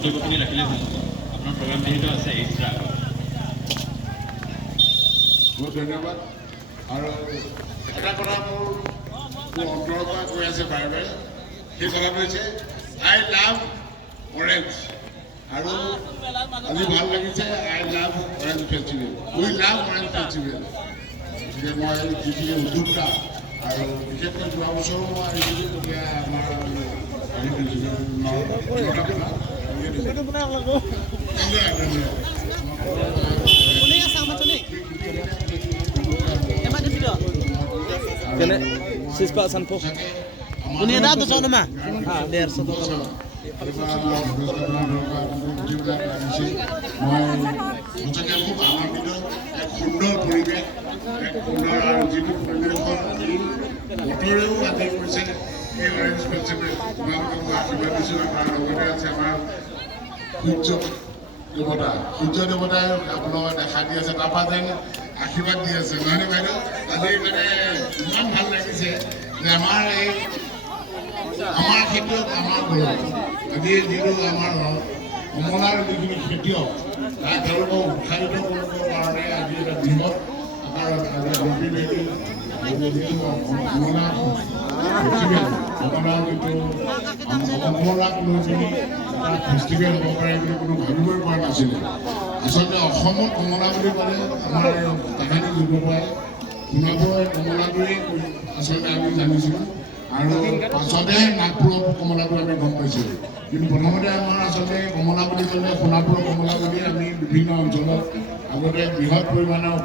মন্তব্যখিনি ৰাখিলে ভাল আপোনাৰ প্ৰগ্ৰাম যিহেতু আছে এক্সট্ৰা বহুত ধন্যবাদ আৰু এটা কথা মোৰ অন্তৰৰ পৰা কৈ আছে বাৰে বাৰে সেই কথাটো হৈছে আই লাভ অৰেঞ্জ আৰু আজি ভাল লাগিছে I love orange festival we love orange festival গতিকে মই যিখিনি উদ্যোক্তা আৰু বিশেষকৈ যোৱা বছৰো মই আহিছিলোঁ তেতিয়া আমাৰ Sispa Sanpo. Ini ada tuh soal nama. Ah, biar satu. মই সঁচাকৈ খুব আনন্দিত এক সুন্দৰ পৰিৱেশ এক সুন্দৰ আৰু যিটো পৰিৱেশত বতৰেও আদি কৰিছে এই অৰেঞ্জ ফেষ্টিভেল আপোনালোকক মই আশীৰ্বাদ দিছোঁ আমাৰ লগতে আছে আমাৰ সূৰ্য দেৱতাই আপোনালোকক দেখা দি আছে তাৰপৰা যেন আশীৰ্বাদ দি আছে নহয়নে বাইদেউ আজি মানে ইমান ভাল লাগিছে যে আমাৰ খেতিয়ক আমাৰ ঘৰত আজি যিটো আমাৰ কমলাৰ যিখিনি খেতিয়ক তেওঁলোকক উৎসাহিত কৰিবৰ কাৰণে আজি এটা বৃহৎ আকাৰত আজি আন্তৰ্জাতিক যিটো কমলা কমলাক লৈ পিনি এটা ফেষ্টিভেল হ'ব পাৰে বুলি কোনো ভাবিবই পৰা নাছিলে আচলতে অসমত কমলা বুলি ক'লে আমাৰ তাহানি যুগৰ পৰাই সোণাপুৰৰ কমলাটোৱেই আচলতে আমি জানিছিলোঁ আৰু পাছতহে নাগপুৰৰ কমলাটো আমি গম পাইছিলোঁ কিন্তু প্ৰথমতে আমাৰ আচলতে কমলা বুলি ক'লে সোণাপুৰৰ কমলা বুলি আমি বিভিন্ন অঞ্চলত আগতে বৃহৎ পৰিমাণৰ